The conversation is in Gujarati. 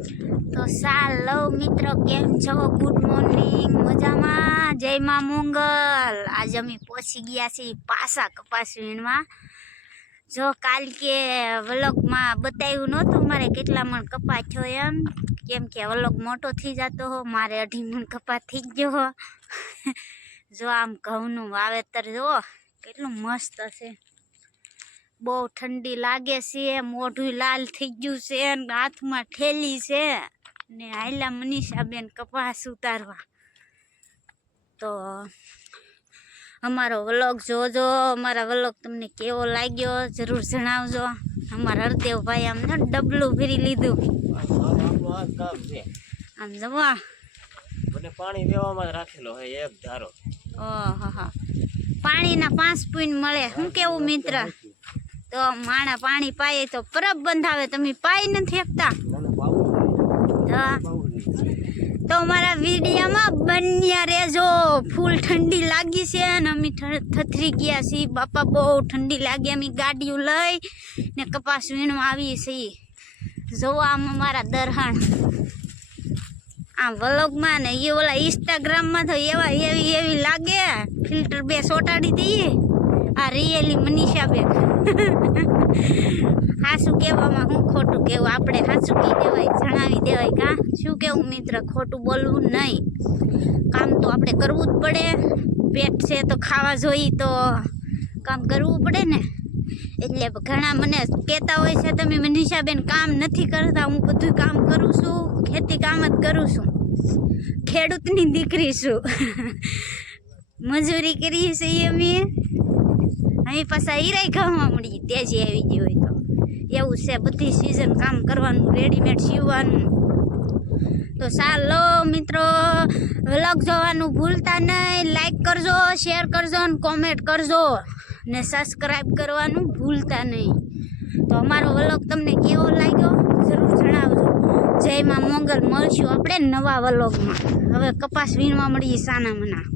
તો ચાલો મિત્રો, કેમ છો? ગુડ મોર્નિંગ, મજામાં? જય માં મંગલ. આજે અમે પહોંચી ગયા છીએ પાછા કપાસ વીણમાં. જો કાલ કે વ્લોગમાં બતાવ્યું નહોતું મારે કેટલા મણ કપાસ થયો એમ, કેમ કે વ્લોગ મોટો થઈ જતો હો, મારે 2.5 મણ કપાસ થઈ ગયો હો. જો આમ ઘઉંનું વાવેતર જુઓ કેટલું મસ્ત છે. બહુ ઠંડી લાગે છે, મોઢું લાલ થઈ ગયું છે, હાથમાં ઠેલી છે ને આયલા મનીષાબેન કપાસ ઉતારવા. તો અમારો વ્લોગ જોજો. અમારા વ્લોગ તમને કેવો લાગ્યો જરૂર જણાવજો. અમારા હરદેવભાઈ આમ ને ડબલું ભરી લીધું. આમ જવા મને પાણી દેવામાં રાખેલો હે એક ધારો. ઓહો, પાણીના 5 પૂન મળે. શું કેવું મિત્ર? તો માણા પાણી પાય તો પરબ બંધાવે, તમે પાઈ નથી શકતા. તો અમારા વિડીયામાં બન્યા રહેજો. ફૂલ ઠંડી લાગી છે ને અમે થથરી ગયા છીએ. બાપા બહુ ઠંડી લાગી. અમે ગાડીઓ લઈ ને કપાસ વીણવા આવીએ છીએ. જોવો આમ અમારા દરહણ આ વ્લોગમાં ને એ ઓલા ઇન્સ્ટાગ્રામમાં તો એવા એવી લાગે. ફિલ્ટર 2 ચોટાડી દઈએ. આ રિયલી મનીષાબેન. હાસું કહેવામાં હું ખોટું કેવું? આપણે હાસું કહી દેવાય, જણાવી દેવાય. કા શું કેવું મિત્ર? ખોટું બોલવું નહીં. કામ તો આપણે કરવું જ પડે. પેટ છે તો ખાવા જોઈએ, તો કામ કરવું પડે ને. એટલે ઘણા મને કહેતા હોય છે, તમે મનીષાબેન કામ નથી કરતા. હું બધું કામ કરું છું, ખેતી કામ જ કરું છું. ખેડૂતની દીકરી છું. મજૂરી કરી છે અમે પાછા હીરાઈ ખાવા મળી. તેજી આવી ગઈ હોય તો એવું છે. બધી સિઝન કામ કરવાનું, રેડીમેડ સીવવાનું. તો ચાલો મિત્રો, વ્લોગ જોવાનું ભૂલતા નહીં. લાઈક કરજો, શેર કરજો અને કોમેન્ટ કરજો ને સબસ્ક્રાઈબ કરવાનું ભૂલતા નહીં. તો અમારો વ્લોગ તમને કેવો લાગ્યો જરૂર જણાવજો. જય માં મંગલ. મળશું આપણે નવા વ્લોગમાં. હવે કપાસ વીણવા મળીએ સાના મના.